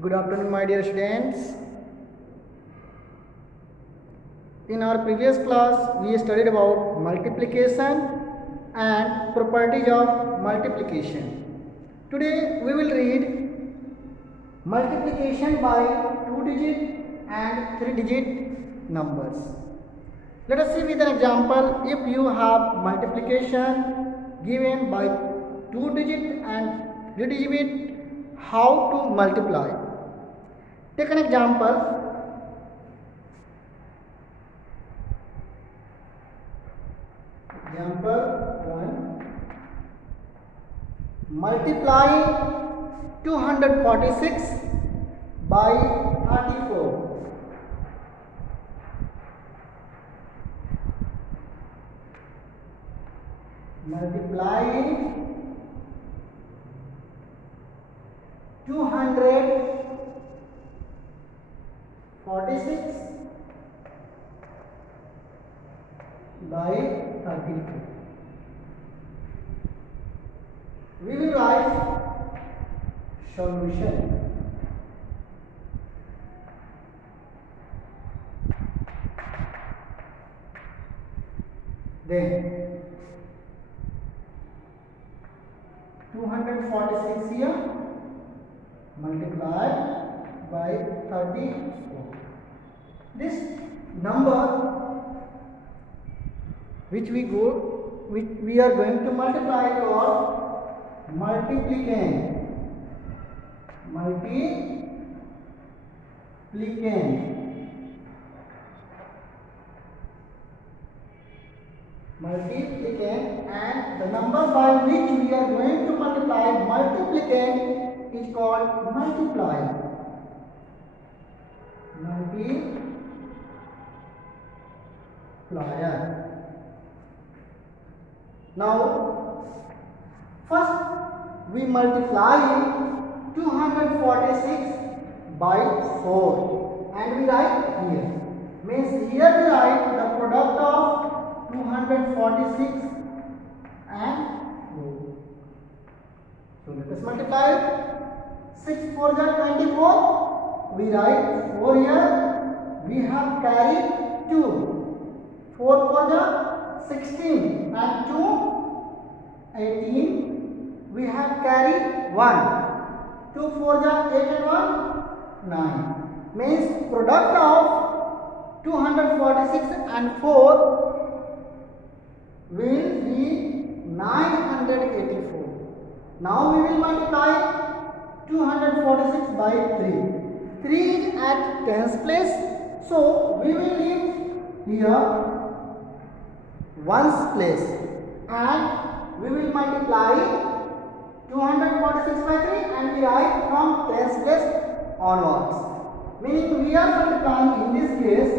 Good afternoon, my dear students. In our previous class, we studied about multiplication and properties of multiplication. Today, we will read multiplication by 2-digit and 3-digit numbers. Let us see with an example. If you have multiplication given by 2-digit and 3-digit, how to multiply? Take an example. Example 1. Multiply 246 by 34. Multiply 246 by 34. We will write solution. Then 246 here multiplied by 34. This number which we are going to multiply called multiplicand. Multiplicand, and the number by which we are going to multiply multiplicand is called multiplier. Now, first we multiply 246 by 4 and we write here. Means here we write the product of 246 and 4. So let us multiply. 6 4 is 24. We write 4 here. We have carried 2. 4 4 is 16 and 2 18. We have carried 1. 2 4 is 8 and 1 9. Means product of 246 and 4 will be 984. Now we will multiply 246 by 3. 3 is at tens place, so we will leave here ones place and we will multiply 246 by 3 and we write from tens place onwards. Meaning we are multiplying in this case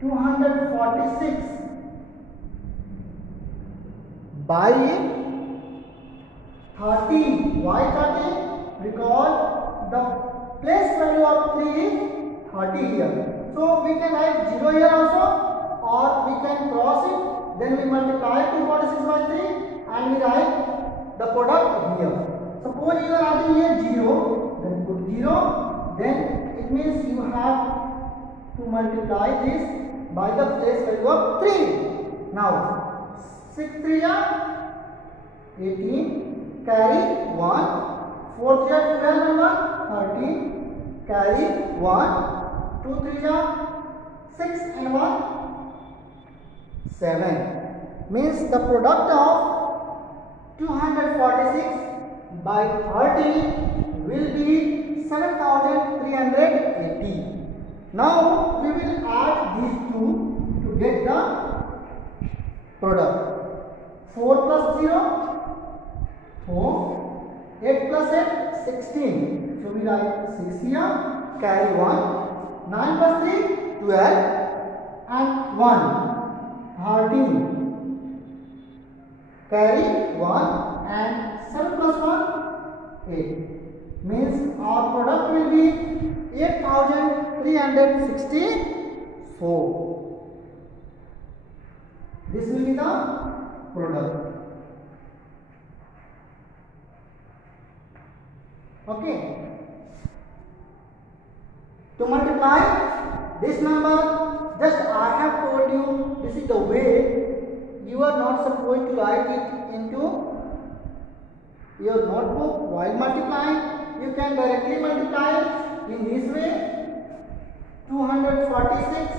246 by 30. Why 30? Because the place value of 3 is 30 here. So we can write 0 here also, or we can cross it. Then we multiply 246 by 3 and we write the product here. Suppose you are adding here 0, then put 0. Then it means you have to multiply this by the place value of 3. Now 6 3 is 18, carry 1, 4 3 is 12 and 1 13, carry 1, 2 3 is 6 and 1 7. Means the product of 246 by 30 will be 7380. Now we will add these two to get the product. 4 plus 0 4, 8 plus 8 16. So we write 6 here, carry 1, 9 plus 3 12 and 1 13, carry 1 and 7 plus 1 8. Means our product will be 8364. This will be the product. Okay. To multiply this number, just I have told you this is the way. You are not supposed to write it into your notebook while multiplying. You can directly multiply in this way. 246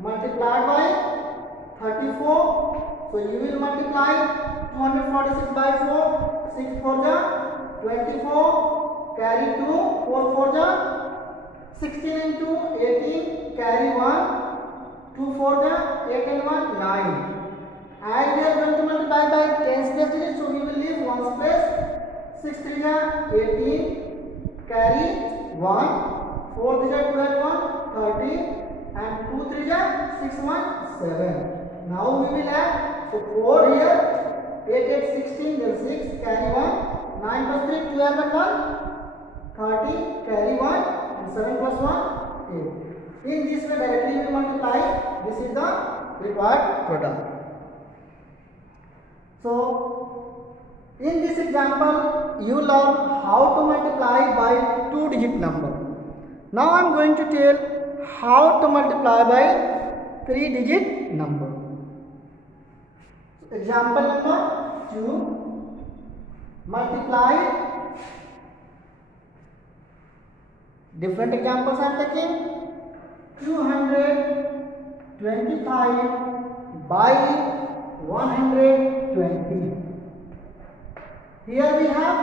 multiplied by 34. So you will multiply 246 by 4. 6 for the 24. Carry 2. 4 for the 16 into 18. Carry 1. 2 for the 8 and 1 9. And we are going to multiply by 10's place digit. So we will leave 1's place. 6 3 18. Carry 1. 4 3 12 1 30. And 2 3 6 1 7. Now we will add. So 4 here. 8 8 16. Then 6. Carry 1. 9 plus 3 12 and 1 30. Carry 1. And 7 plus 1 8. In this way directly we multiply. This is the required product. So in this example you learn how to multiply by 2-digit number. Now I am going to tell how to multiply by 3-digit number. Example number 2. Multiply. Different examples I am taking. 225 by 120. Here we have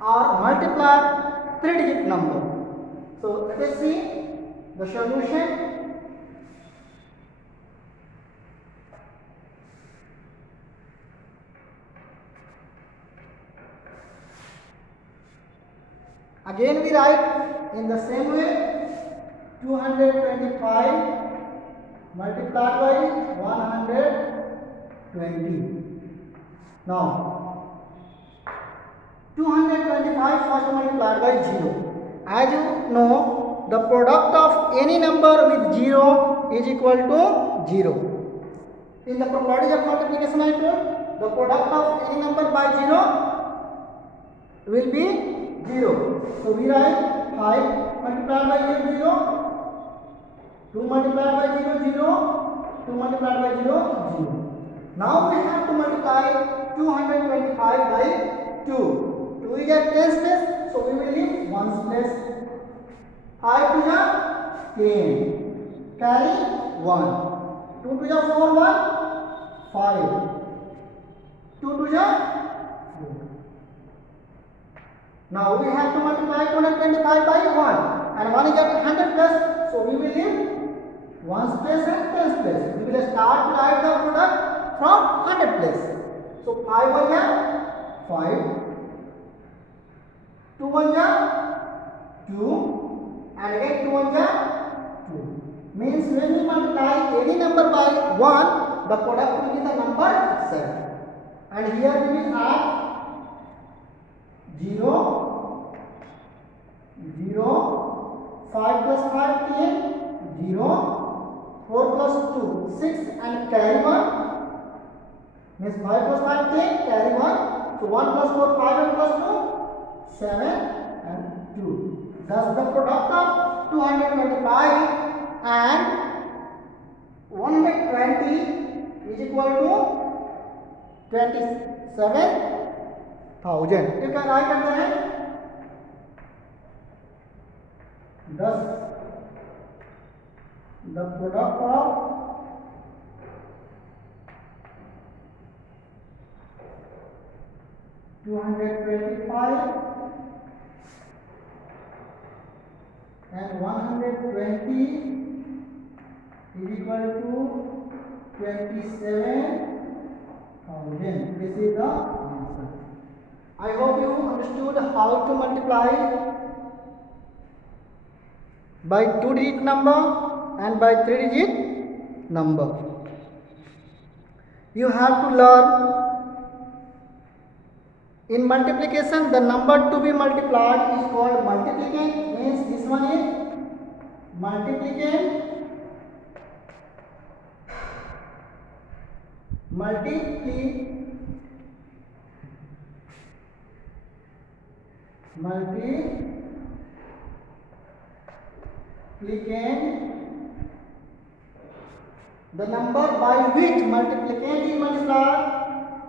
our multiplier 3-digit number. So let us see the solution. Again we write in the same way. 225 multiplied by 120. Now 225 first multiplied by 0. As you know, the product of any number with 0 is equal to 0. In the properties of multiplication I told, the product of any number by 0 will be 0. So we write 5 multiplied by 0, 2 multiplied by 0, 0, 2 multiplied by 0, 0. Now we have to multiply 225 by 2. 2 is at 10's place, so we will leave 1's place. 5 to the 10. Carry 1. 2 to the 4 1. 5. 2 to the 4. Now we have to multiply 225 by 1. And 1 is at 100 place, so we will leave 1's place and 10's place. We will start to write the product from 100 place. So 5 1 5. 2 1 2. And again 2 1 2. Means when we multiply any number by 1, the product will be the number itself. And here we will add 0, 0, 5 plus 5 10, 0, 4 plus 2 6 and carry 1. Means 5 plus 5 10, carry 1. So 1 plus 4 5 and plus 2 7 and 2. Thus the product of 225 and 120 is equal to 27,000. You can write at the end. Thus the product of 225 and 120 is equal to 27,000. This is the answer. I hope you understood how to multiply by 2-digit number and by 3-digit number. You have to learn in multiplication the number to be multiplied is called multiplicand. Means this one is multiplicand. the number by which multiplicand is multiplied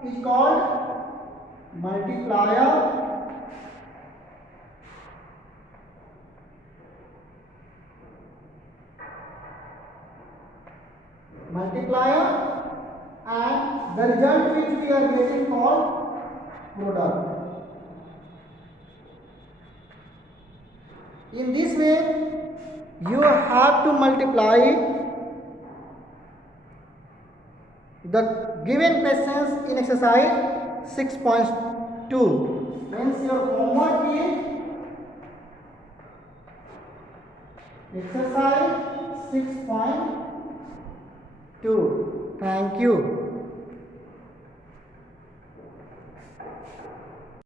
is called multiplier. And the result which we are getting called product. In this way, you have to multiply the given questions in exercise 6.2. Hence your homework is exercise 6.2. Thank you.